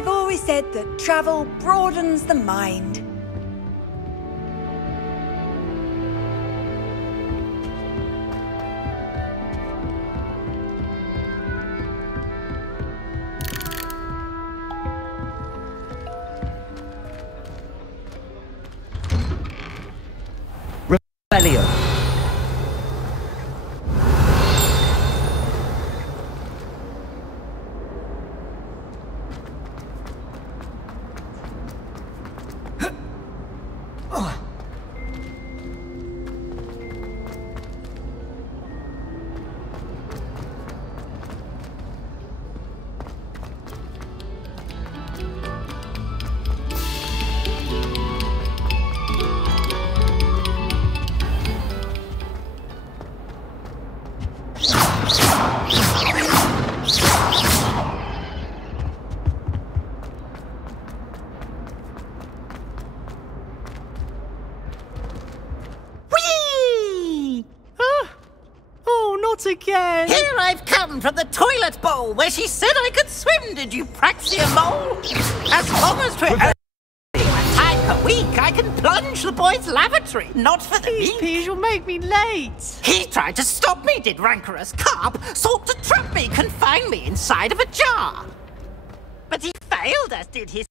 I've always said that travel broadens the mind. Rebellion. Again. Here I've come from the toilet bowl where she said I could swim, did you praxia mole? As long as we're a time per week, I can plunge the boys' lavatory, not for the week. Please, you'll make me late. He tried to stop me, did rancorous carp, sought to trap me, confine me inside of a jar. But he failed, as did his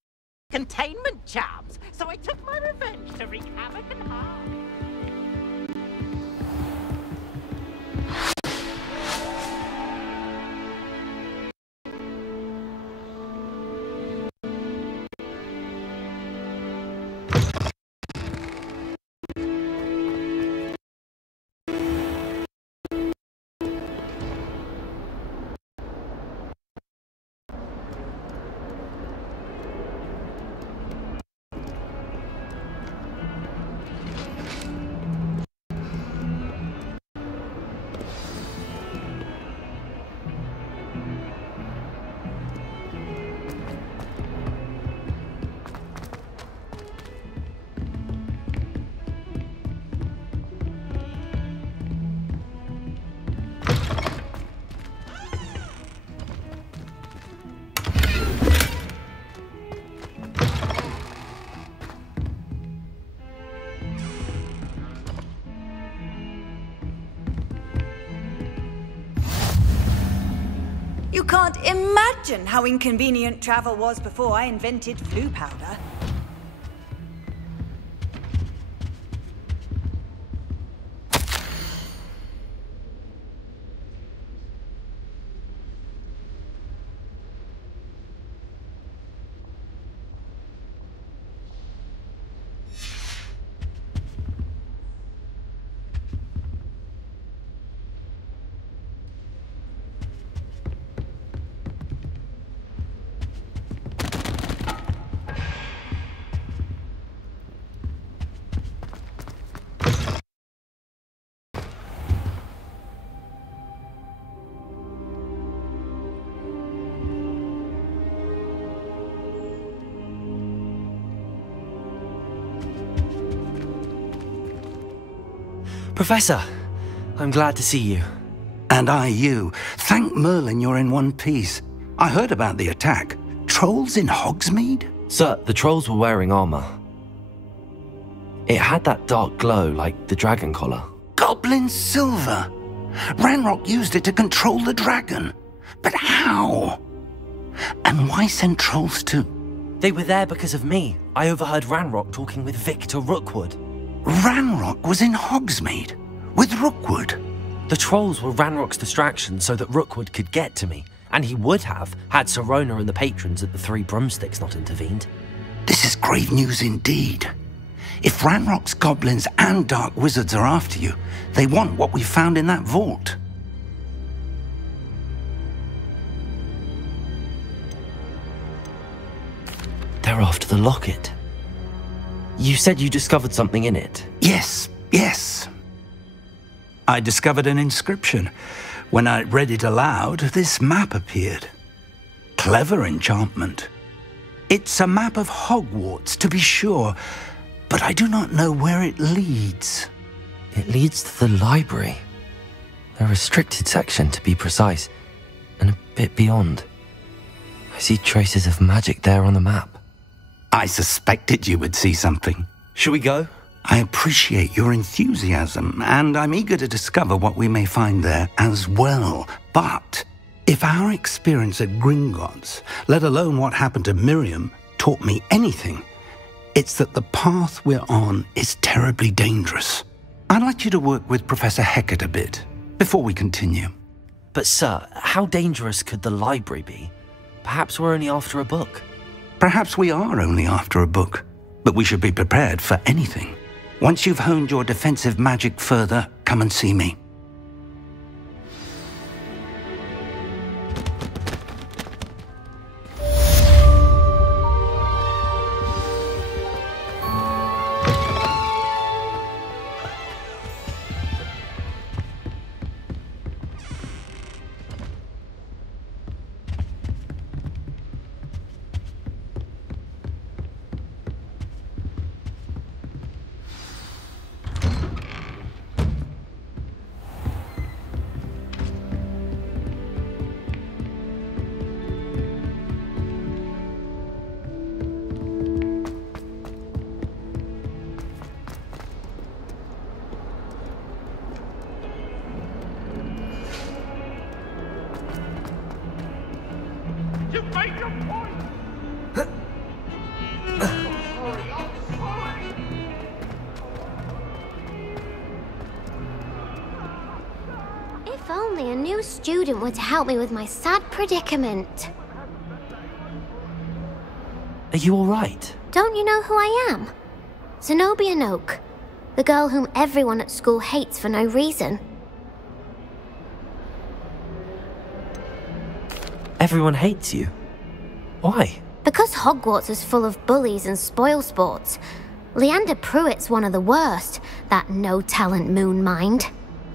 containment charms, so I took my revenge to wreak havoc and harm. You can't imagine how inconvenient travel was before I invented flu powder. Professor, I'm glad to see you. And I you. Thank Merlin you're in one piece. I heard about the attack. Trolls in Hogsmeade? Sir, the trolls were wearing armor. It had that dark glow like the dragon collar. Goblin silver! Ranrock used it to control the dragon. But how? And why send trolls too? They were there because of me. I overheard Ranrock talking with Victor Rookwood. Ranrock was in Hogsmeade? With Rookwood? The trolls were Ranrock's distraction so that Rookwood could get to me. And he would have, had Sirona and the patrons at the Three Broomsticks not intervened. This is grave news indeed. If Ranrock's goblins and dark wizards are after you, they want what we found in that vault. They're after the locket. You said you discovered something in it. Yes. I discovered an inscription. When I read it aloud, this map appeared. Clever enchantment. It's a map of Hogwarts, to be sure, but I do not know where it leads. It leads to the library. A restricted section, to be precise, and a bit beyond. I see traces of magic there on the map. I suspected you would see something. Shall we go? I appreciate your enthusiasm, and I'm eager to discover what we may find there as well. But if our experience at Gringotts, let alone what happened to Miriam, taught me anything, it's that the path we're on is terribly dangerous. I'd like you to work with Professor Hecat a bit before we continue. But sir, how dangerous could the library be? Perhaps we're only after a book. Perhaps we are only after a book, but we should be prepared for anything. Once you've honed your defensive magic further, come and see me. If only a new student were to help me with my sad predicament. Are you all right? Don't you know who I am? Zenobia Noak, the girl whom everyone at school hates for no reason. Everyone hates you. Why? Because Hogwarts is full of bullies and spoilsports. Leander Pruitt's one of the worst, that no-talent moon mind.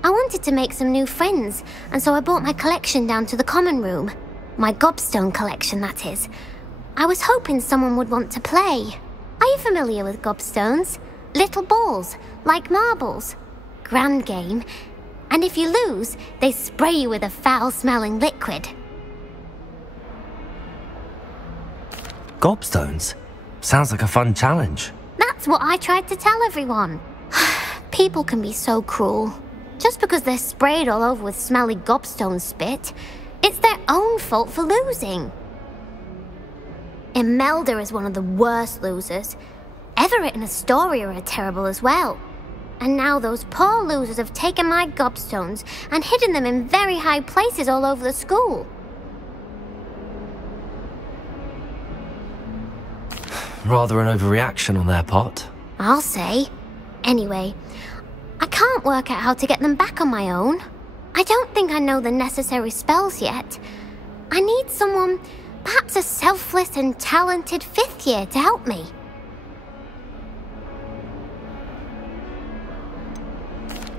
I wanted to make some new friends, and so I brought my collection down to the common room. My gobstone collection, that is. I was hoping someone would want to play. Are you familiar with gobstones? Little balls, like marbles. Grand game. And if you lose, they spray you with a foul-smelling liquid. Gobstones? Sounds like a fun challenge. That's what I tried to tell everyone. People can be so cruel. Just because they're sprayed all over with smelly gobstone spit, it's their own fault for losing. Imelda is one of the worst losers. Everett and Astoria are terrible as well. And now those poor losers have taken my gobstones and hidden them in very high places all over the school. Rather an overreaction on their part. I'll say. Anyway, I can't work out how to get them back on my own. I don't think I know the necessary spells yet. I need someone, perhaps a selfless and talented 5th year to help me.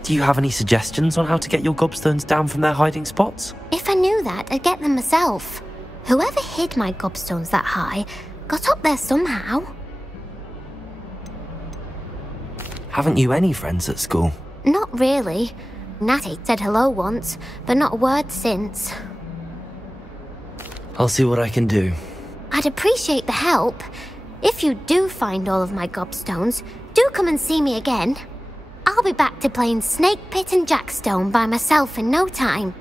Do you have any suggestions on how to get your gobstones down from their hiding spots? If I knew that, I'd get them myself. Whoever hid my gobstones that high got up there somehow. Haven't you any friends at school? Not really. Natty said hello once, but not a word since. I'll see what I can do. I'd appreciate the help. If you do find all of my gobstones, do come and see me again. I'll be back to playing Snake Pit and Jackstone by myself in no time.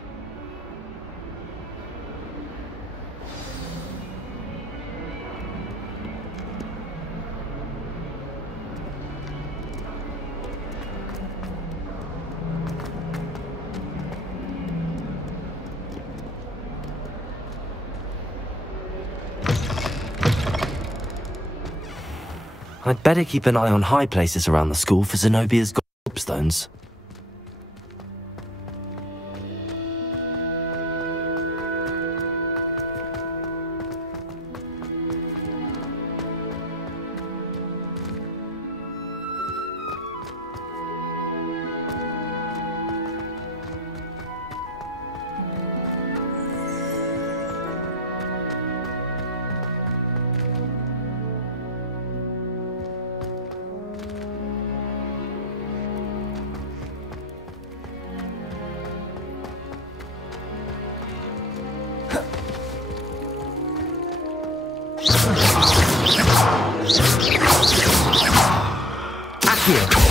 I'd better keep an eye on high places around the school for Zenobia's gobstones. Accio.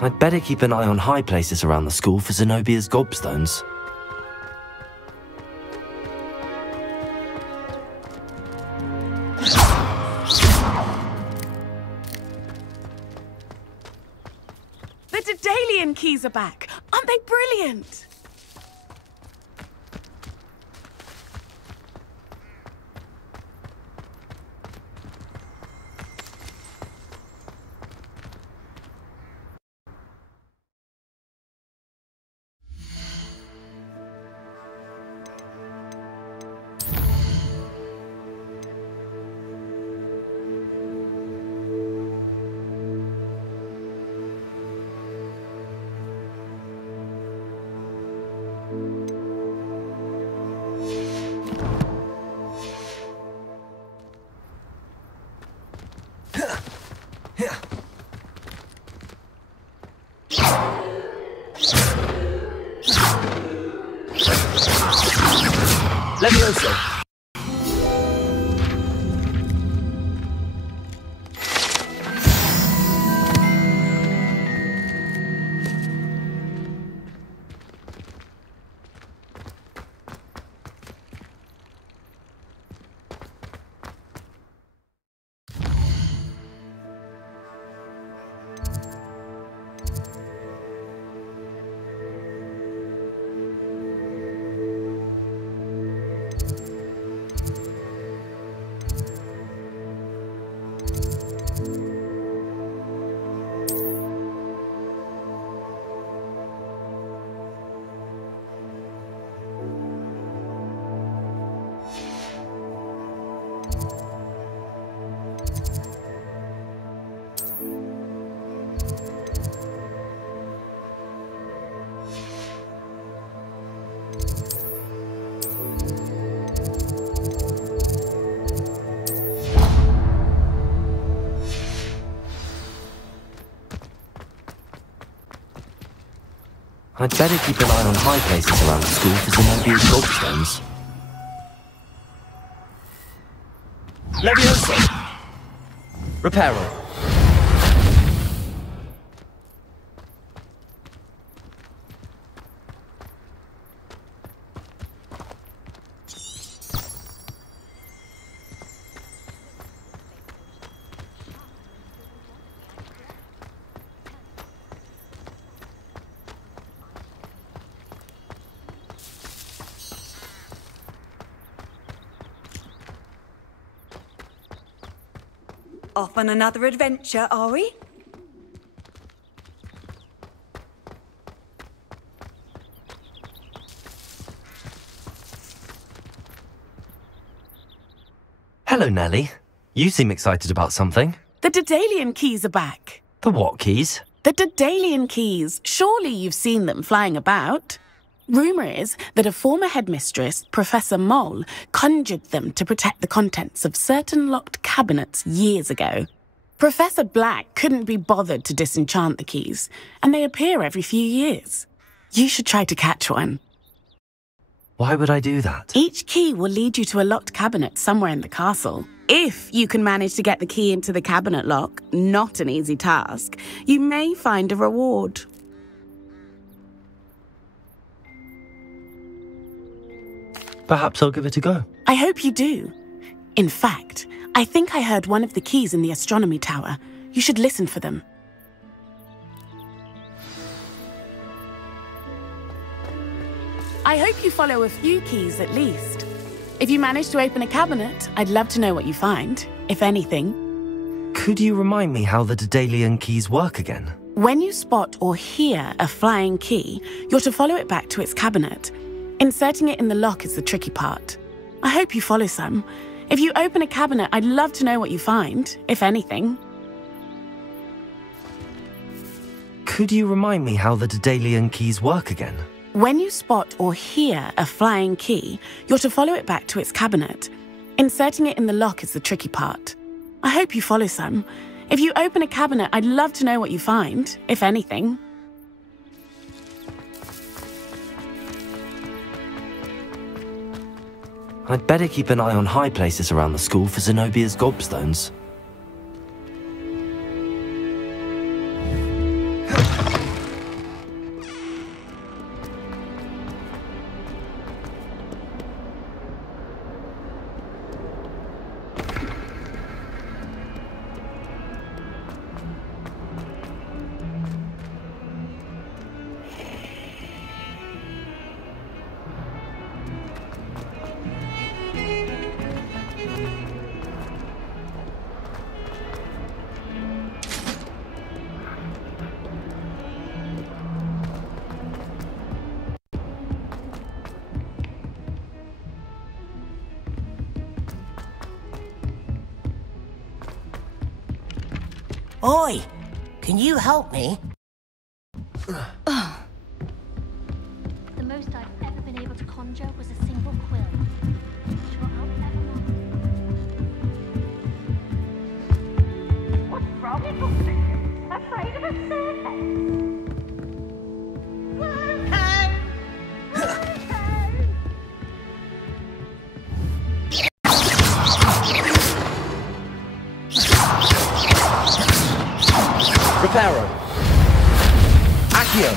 I'd better keep an eye on high places around the school for Zenobia's gobstones. The Daedalian keys are back. Aren't they brilliant? Levioso. I'd better keep an eye on high places around the school for Zenobia's gobstones. Levioso! Reparo. Off on another adventure, are we? Hello, Nellie. You seem excited about something. The Daedalian keys are back. The what keys? The Daedalian keys. Surely you've seen them flying about. Rumour is that a former headmistress, Professor Moll, conjured them to protect the contents of certain locked cabinets years ago. Professor Black couldn't be bothered to disenchant the keys, and they appear every few years. You should try to catch one. Why would I do that? Each key will lead you to a locked cabinet somewhere in the castle. If you can manage to get the key into the cabinet lock, not an easy task, you may find a reward. Perhaps I'll give it a go. I hope you do. In fact, I think I heard one of the keys in the astronomy tower. You should listen for them. I hope you follow a few keys at least. If you manage to open a cabinet, I'd love to know what you find, if anything. Could you remind me how the Daedalian keys work again? When you spot or hear a flying key, you're to follow it back to its cabinet. Inserting it in the lock is the tricky part. I hope you follow, Sam. If you open a cabinet, I'd love to know what you find, if anything. Could you remind me how the Daedalian keys work again? When you spot or hear a flying key, you're to follow it back to its cabinet. Inserting it in the lock is the tricky part. I hope you follow, Sam. If you open a cabinet, I'd love to know what you find, if anything. I'd better keep an eye on high places around the school for Zenobia's gobstones. Oi! Can you help me? The most I've ever been able to conjure was a single quill. Sure, I'll ever know. What's wrong with your thing? Afraid of a staircase? Reparo. Accio.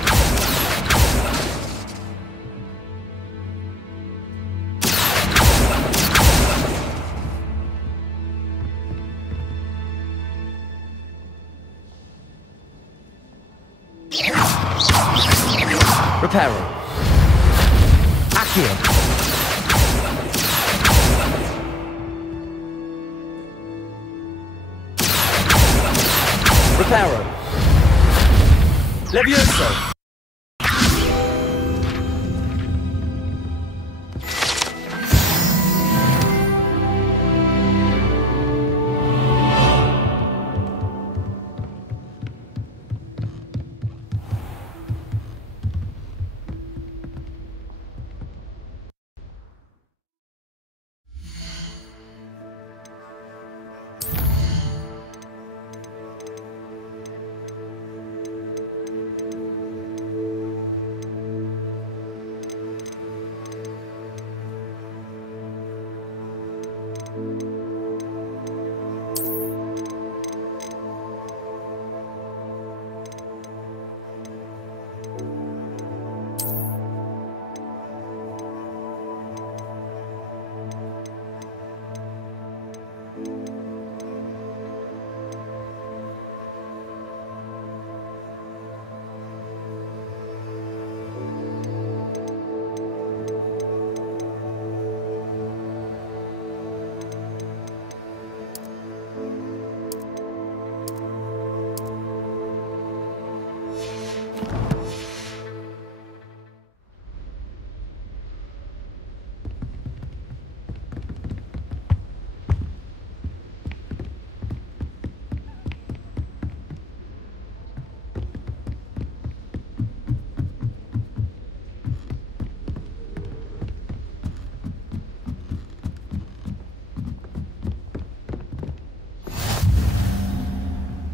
Reparo. Accio. Reparo. Levioso!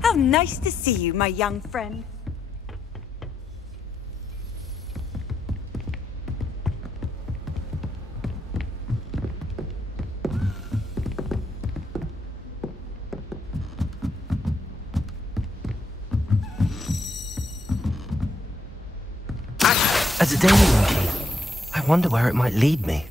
How nice to see you, my young friend. A Daedalian key. I wonder where it might lead me.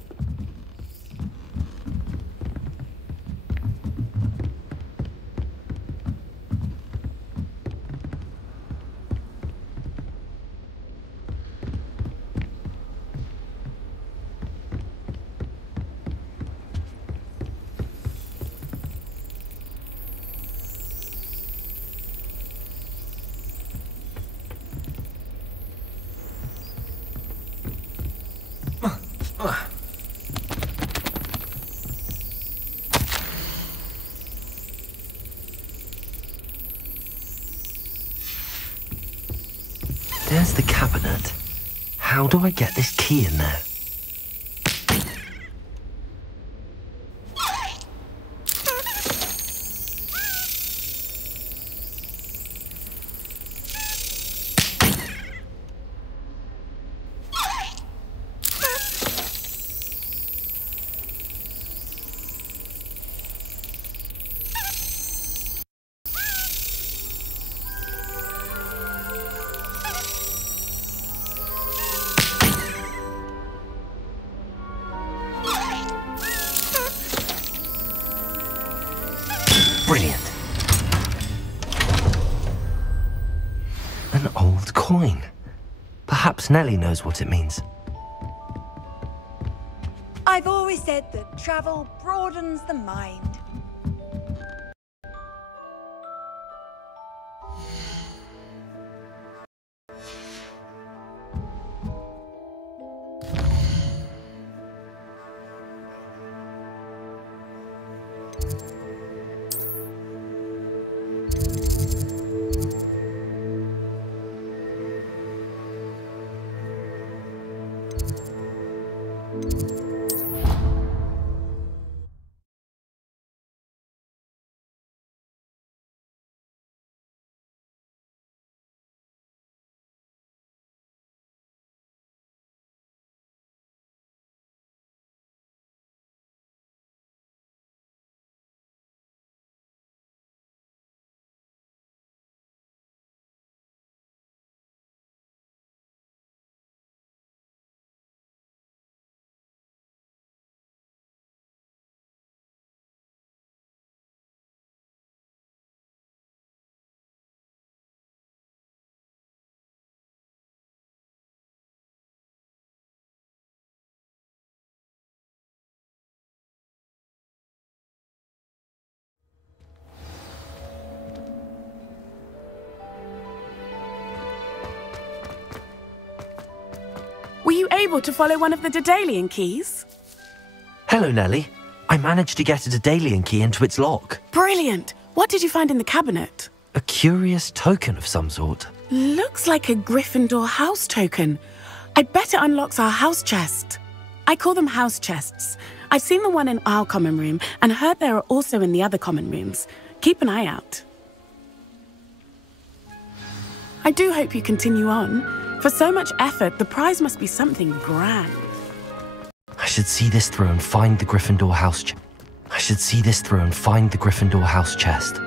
There's the cabinet. How do I get this key in there? Brilliant. An old coin. Perhaps Nellie knows what it means. I've always said that travel broadens the mind. Were you able to follow one of the Daedalian keys? Hello, Nellie. I managed to get a Daedalian key into its lock. Brilliant! What did you find in the cabinet? A curious token of some sort. Looks like a Gryffindor house token. I bet it unlocks our house chest. I call them house chests. I've seen the one in our common room and heard there are also in the other common rooms. Keep an eye out. I do hope you continue on. For so much effort, the prize must be something grand. I should see this through and find the Gryffindor house chest. I should see this through and find the Gryffindor house chest.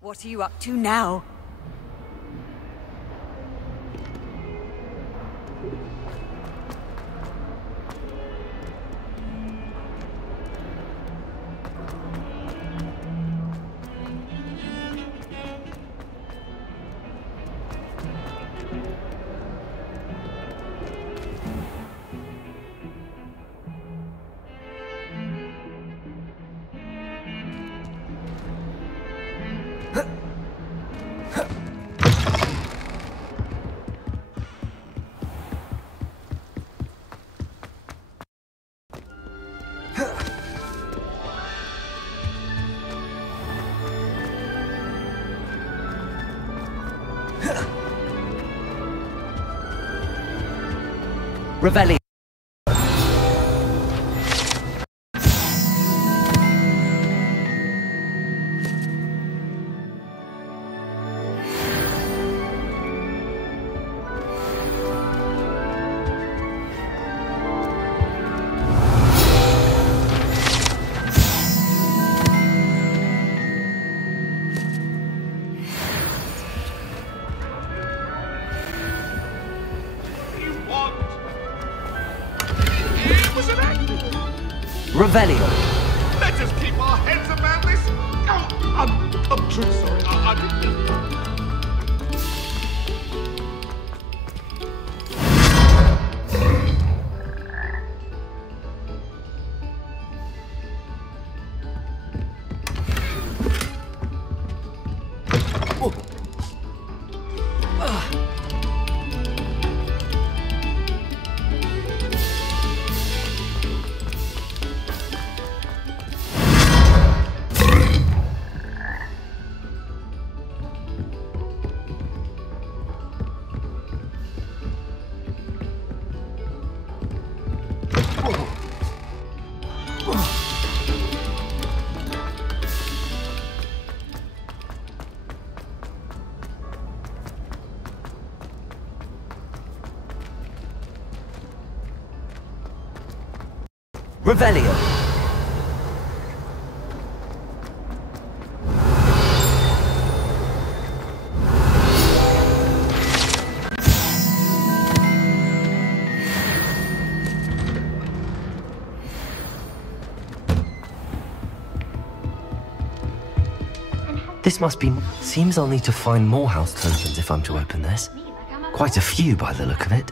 What are you up to now? Revelli. Revelio. Let us keep our heads about this. Oh, I'm truly sorry. I didn't. Revelio. Seems I'll need to find more house tokens if I'm to open this. Quite a few by the look of it.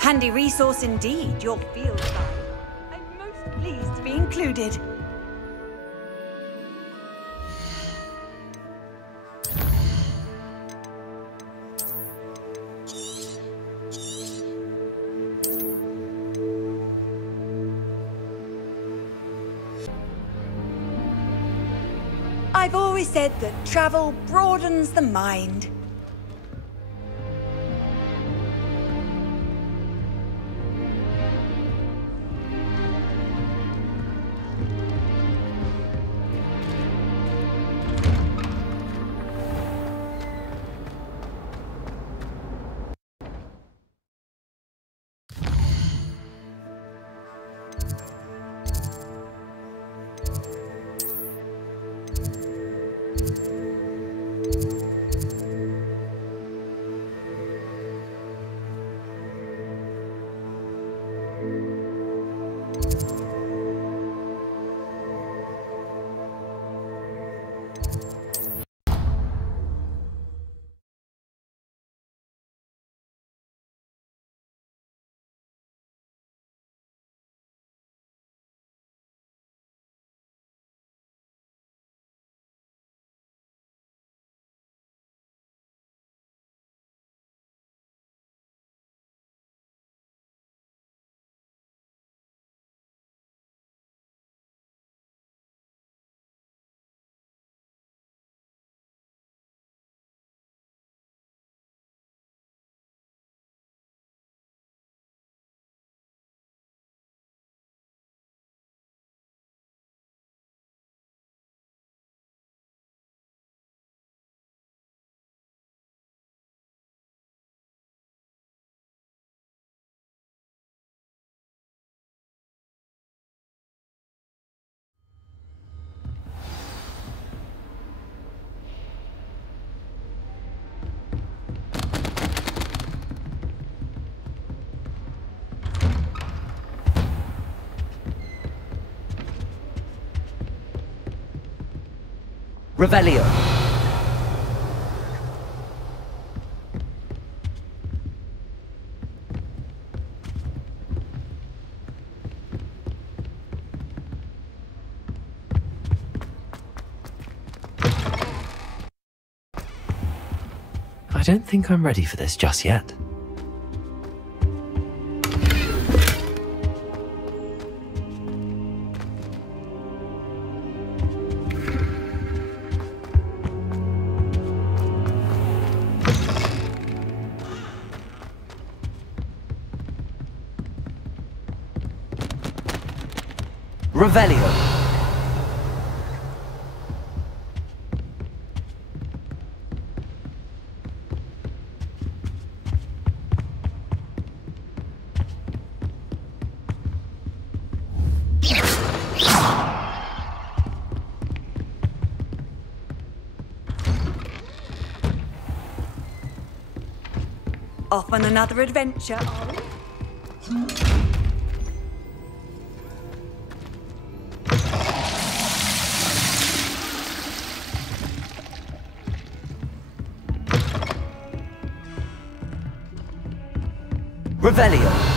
Handy resource indeed, your field guide. I'm most pleased to be included. I've always said that travel broadens the mind. Revelio. I don't think I'm ready for this just yet. Revelio. Off on another adventure, are we? Revelio.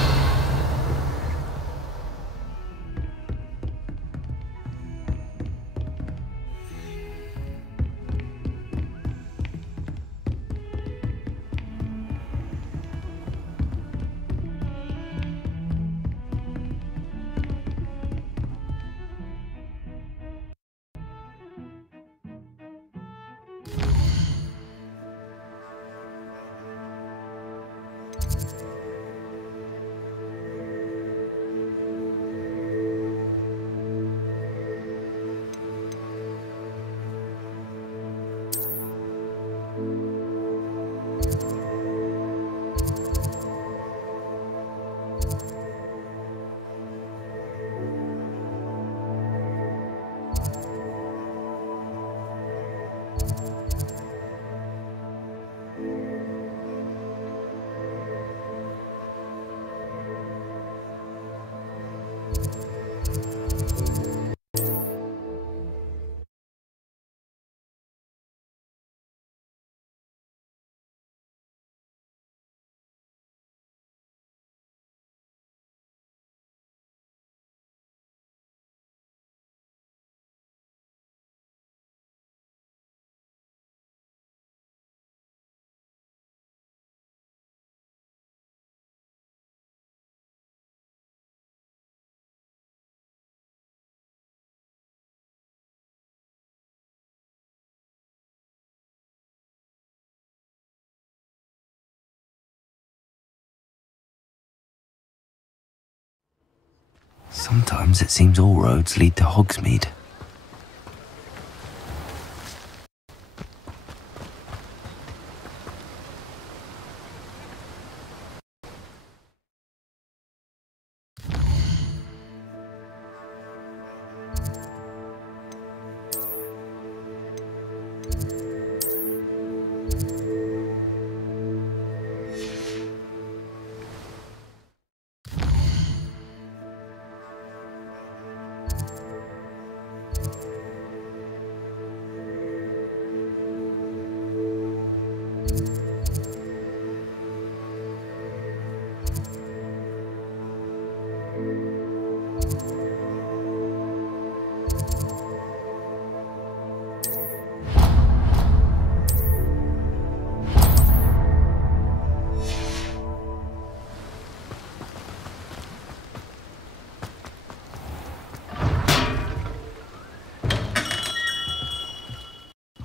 Sometimes it seems all roads lead to Hogsmeade.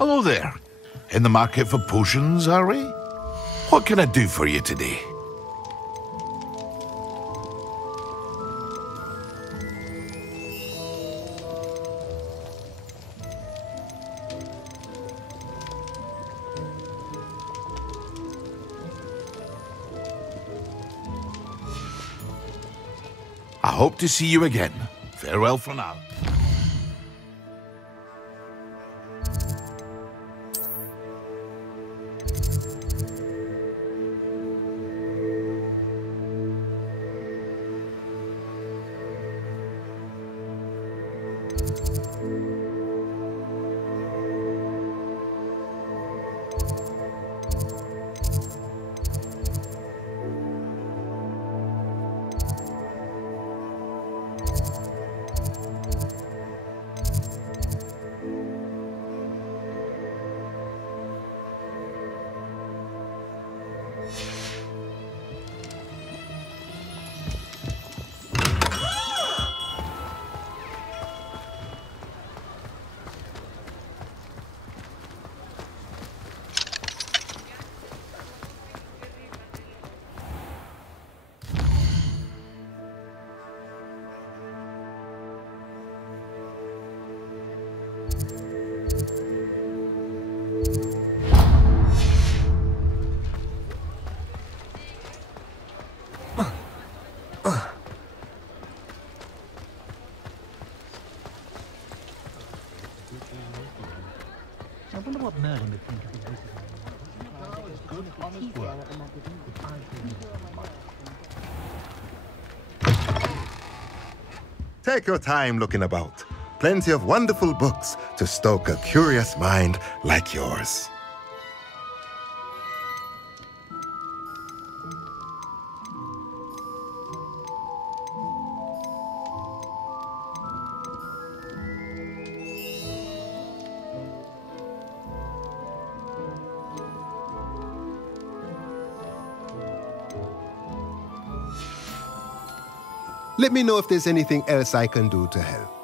Hello there. In the market for potions, are we? What can I do for you today? I hope to see you again. Farewell for now. I wonder what Merlin would think of his visit. Take your time looking about. Plenty of wonderful books to stoke a curious mind like yours. Let me know if there's anything else I can do to help.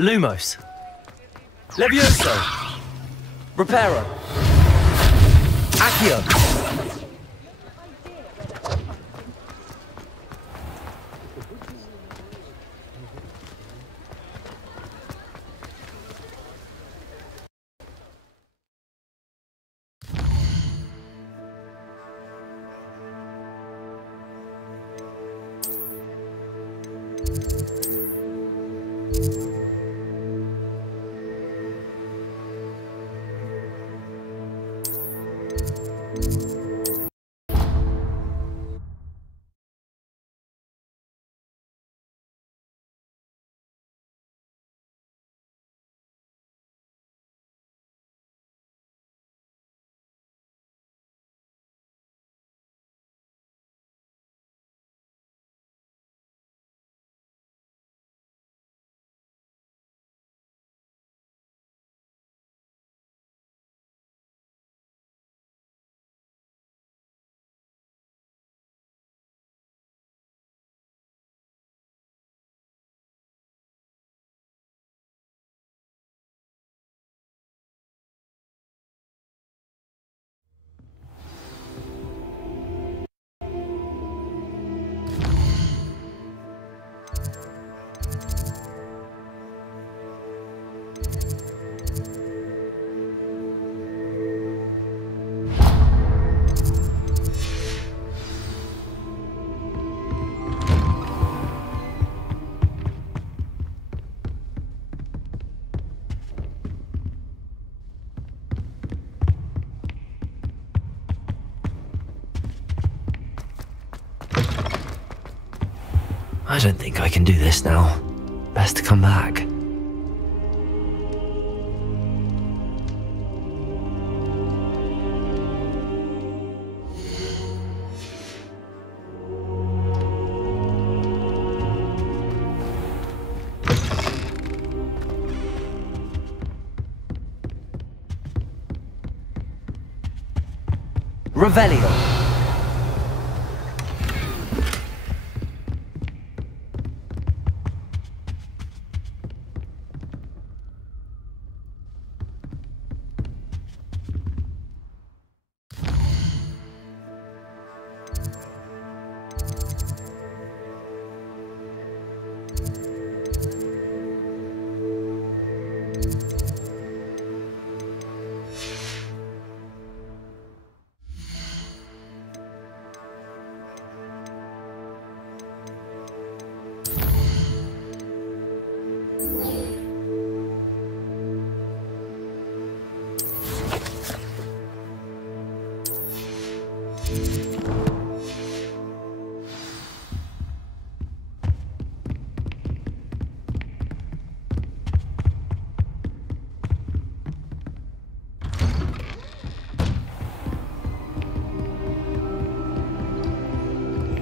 Lumos. Levioso. Reparo. Accio. I don't think I can do this now. Best to come back. Revelio.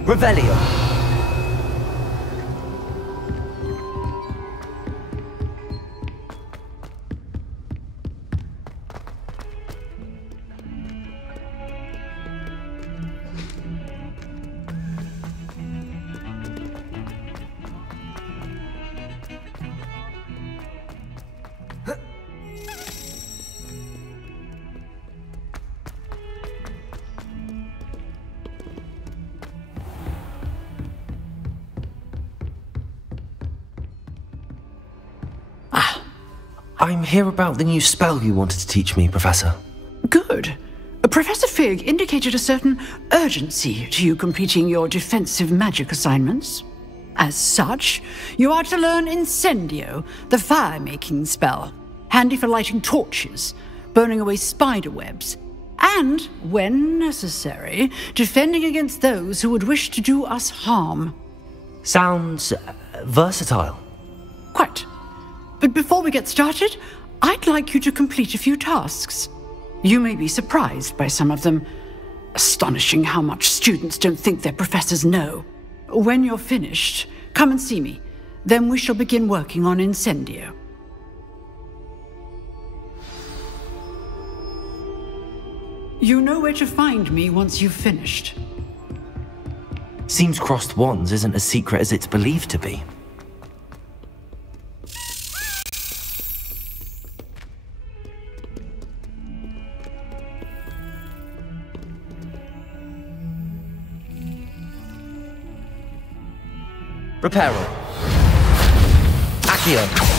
Revelio. I'm here about the new spell you wanted to teach me, Professor. Good. Professor Fig indicated a certain urgency to you completing your defensive magic assignments. As such, you are to learn Incendio, the fire-making spell, handy for lighting torches, burning away spider webs, and, when necessary, defending against those who would wish to do us harm. Sounds versatile. Quite. But before we get started, I'd like you to complete a few tasks. You may be surprised by some of them. Astonishing how much students don't think their professors know. When you're finished, come and see me. Then we shall begin working on Incendio. You know where to find me once you've finished. Seems crossed wands isn't as secret as it's believed to be. Reparo. Accio.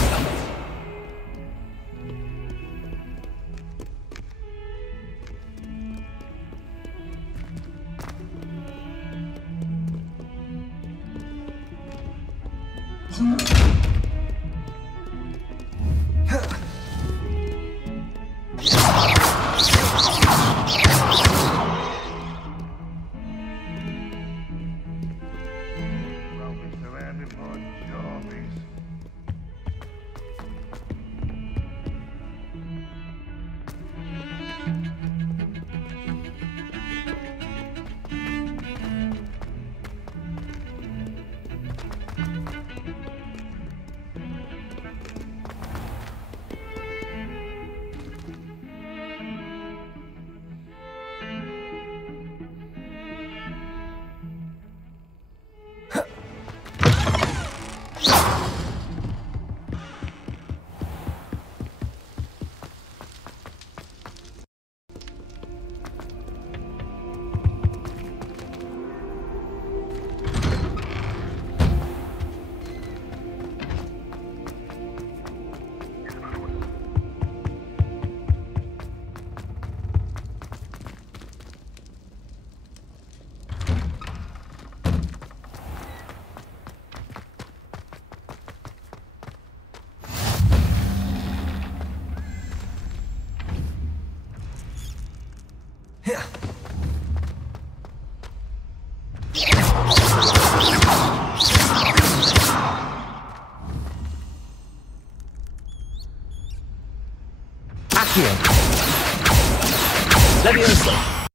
Leviosa.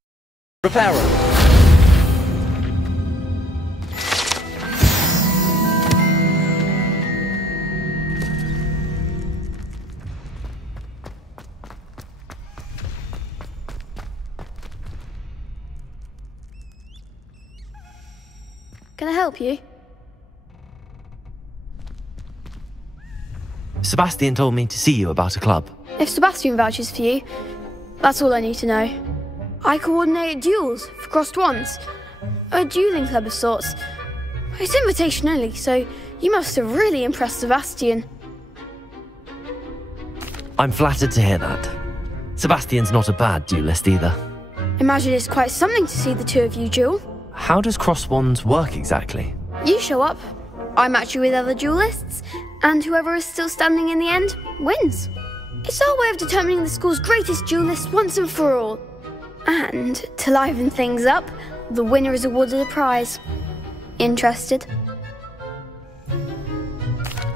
Reparo. Can I help you? Sebastian told me to see you about a club. If Sebastian vouches for you, that's all I need to know. I coordinate duels for crossed wands. A dueling club of sorts. It's invitation only, so you must have really impressed Sebastian. I'm flattered to hear that. Sebastian's not a bad duelist either. Imagine it's quite something to see the two of you duel. How does cross wands work exactly? You show up, I match you with other duelists, and whoever is still standing in the end wins. It's our way of determining the school's greatest duelist once and for all. And to liven things up, the winner is awarded a prize. Interested?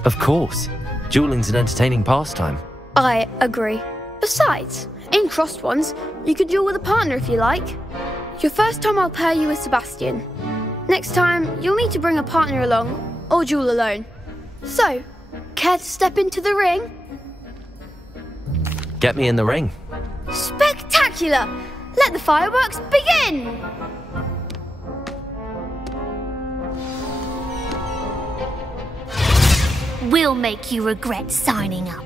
Of course. Dueling's an entertaining pastime. I agree. Besides, in crossed ones, you could duel with a partner if you like. Your first time I'll pair you with Sebastian. Next time, you'll need to bring a partner along, or duel alone. So, care to step into the ring? Get me in the ring. Spectacular! Let the fireworks begin! We'll make you regret signing up.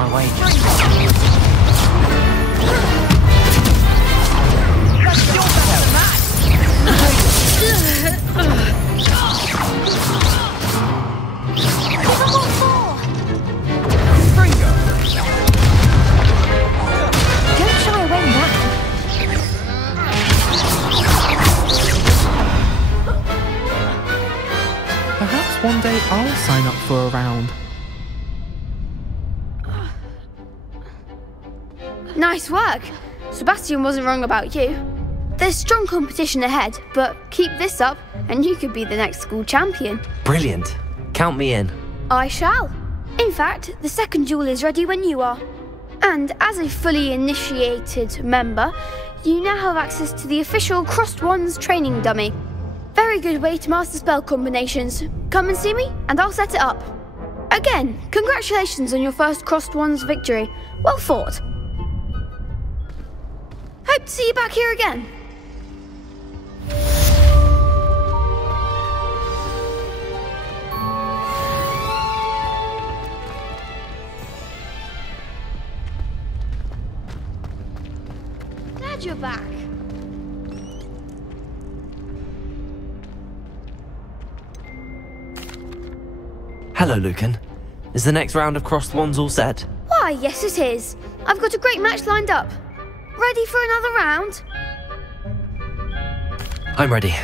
my wages. Don't shy away now. Perhaps one day I'll sign up for a round. Nice work. Sebastian wasn't wrong about you. There's strong competition ahead, but keep this up and you could be the next school champion. Brilliant. Count me in. I shall. In fact, the second duel is ready when you are. And as a fully initiated member, you now have access to the official Crossed Wands training dummy. Very good way to master spell combinations. Come and see me and I'll set it up. Again, congratulations on your first Crossed Wands victory. Well fought. Hope to see you back here again. Glad you're back. Hello, Lucan. Is the next round of Crossed Wands all set? Why, yes it is. I've got a great match lined up. Ready for another round? I'm ready.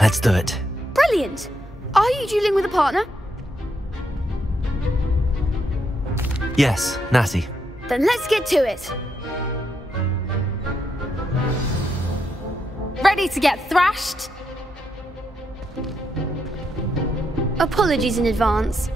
Let's do it. Brilliant. Are you dueling with a partner? Yes, Natty. Then let's get to it. Ready to get thrashed? Apologies in advance.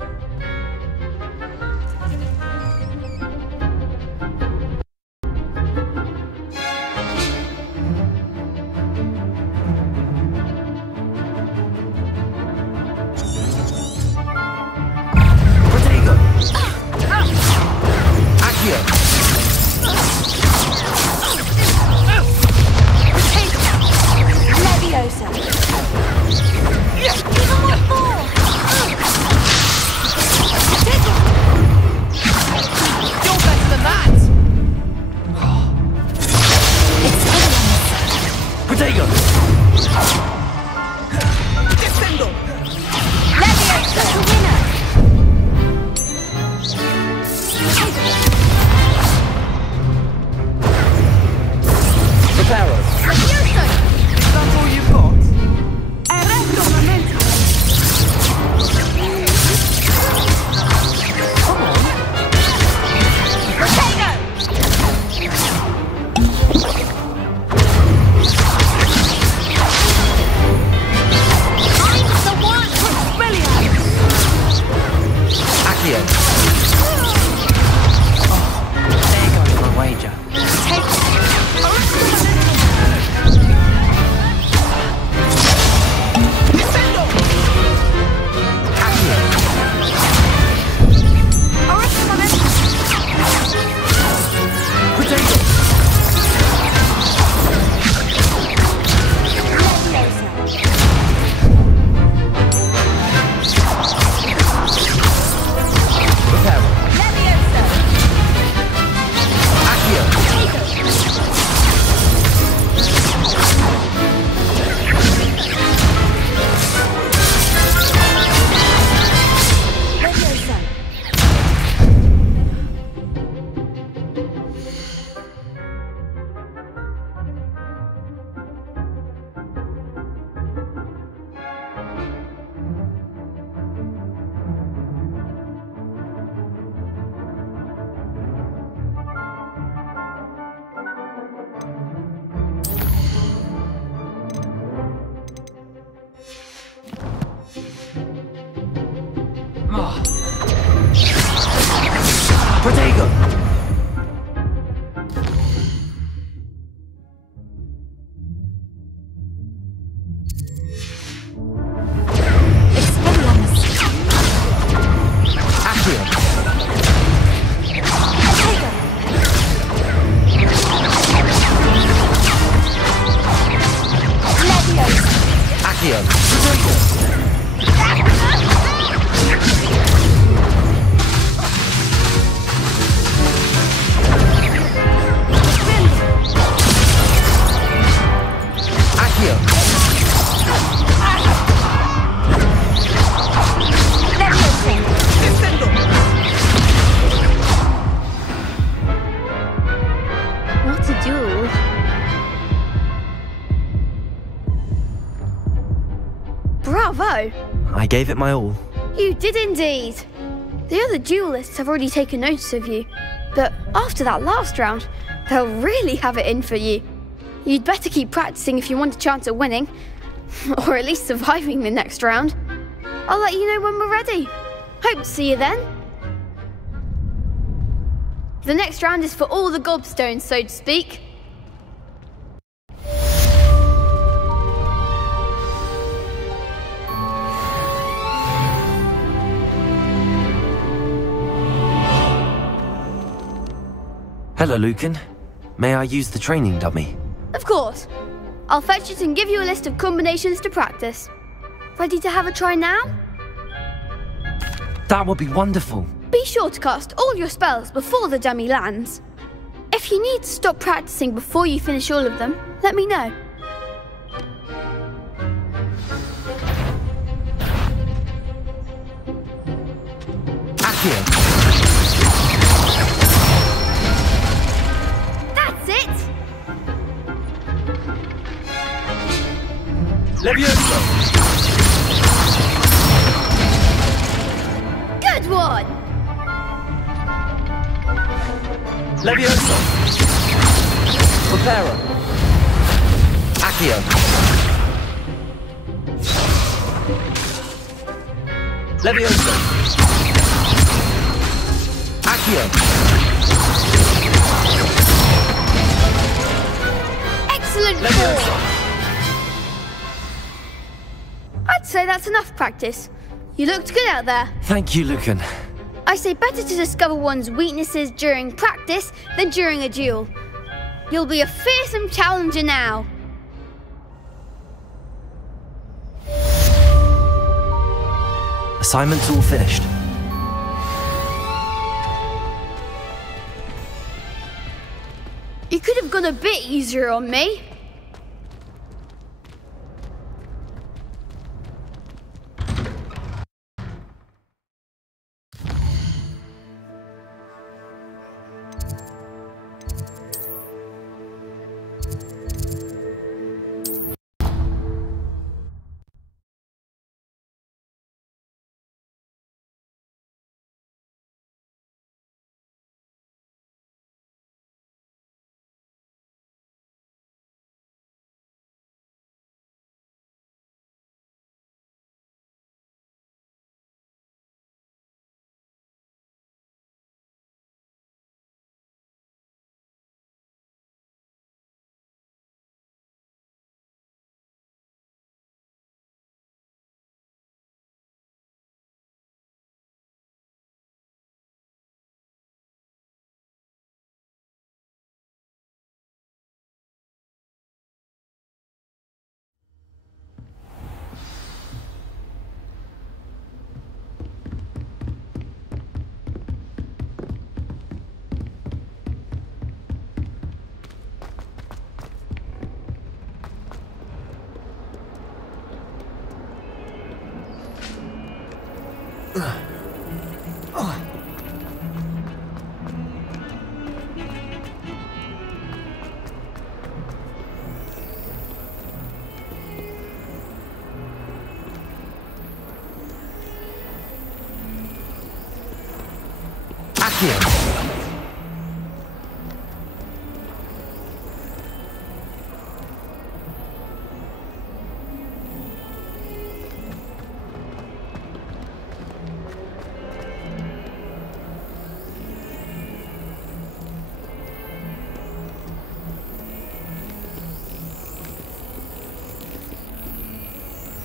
go? I gave it my all. You did indeed. The other duelists have already taken notice of you, but after that last round, they'll really have it in for you. You'd better keep practicing if you want a chance at winning, or at least surviving the next round. I'll let you know when we're ready. Hope to see you then. The next round is for all the gobstones, so to speak. Hello, Lucan. May I use the training dummy? Of course. I'll fetch it and give you a list of combinations to practice. Ready to have a try now? That would be wonderful. Be sure to cast all your spells before the dummy lands. If you need to stop practicing before you finish all of them, let me know. Accio. That's it! Levioso. Good one! Levioso. Preparo. Accio. Levioso. Accio. Excellent Levioso. ball! I'd say that's enough practice. You looked good out there. Thank you, Lucan. I say better to discover one's weaknesses during practice than during a duel. You'll be a fearsome challenger now. Assignment's all finished. You could have gone a bit easier on me.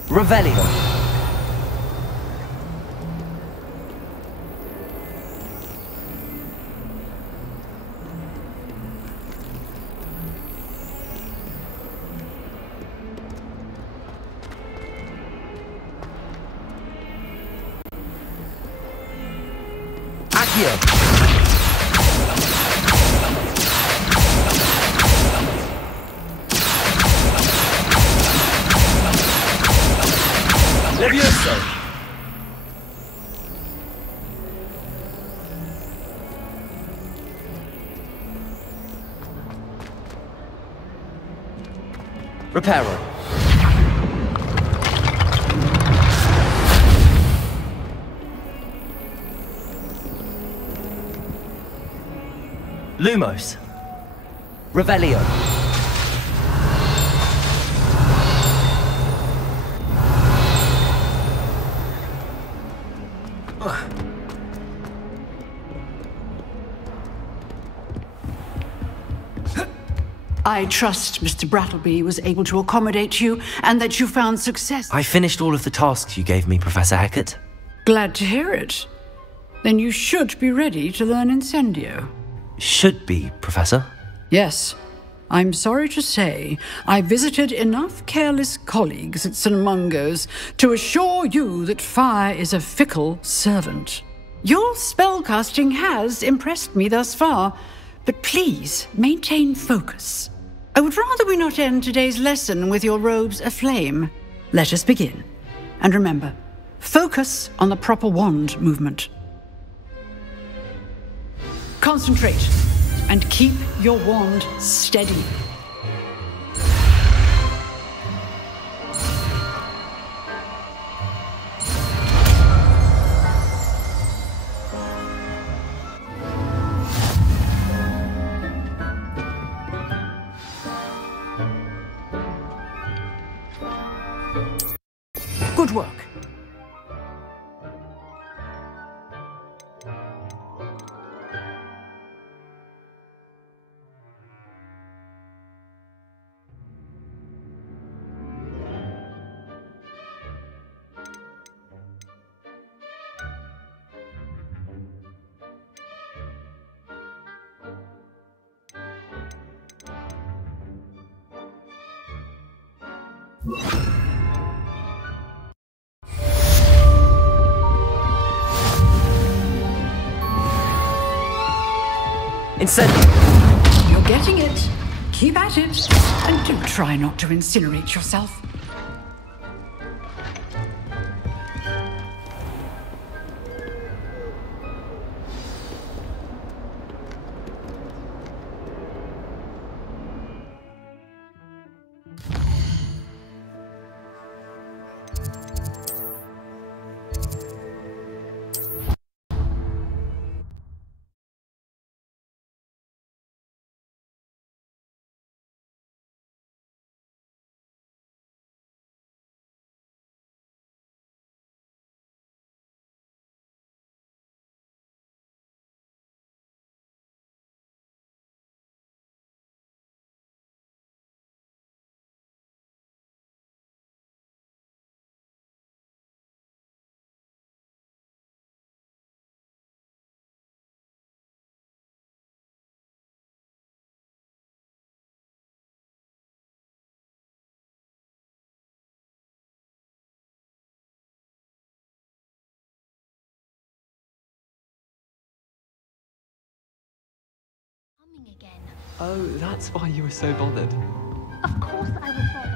Revelio. Accio. Levioso. Reparo. Lumos. Revelio. I trust Mr. Brattleby was able to accommodate you and that you found success. I finished all of the tasks you gave me, Professor Hecat. Glad to hear it. Then you should be ready to learn Incendio. Should be, Professor? Yes. I'm sorry to say, I visited enough careless colleagues at St. Mungo's to assure you that fire is a fickle servant. Your spellcasting has impressed me thus far, but please maintain focus. I would rather we not end today's lesson with your robes aflame. Let us begin. And remember, focus on the proper wand movement. Concentrate, and keep your wand steady. Good work. Incendio! You're getting it. Keep at it. And do try not to incinerate yourself. Oh, that's why you were so bothered. Of course I was bothered.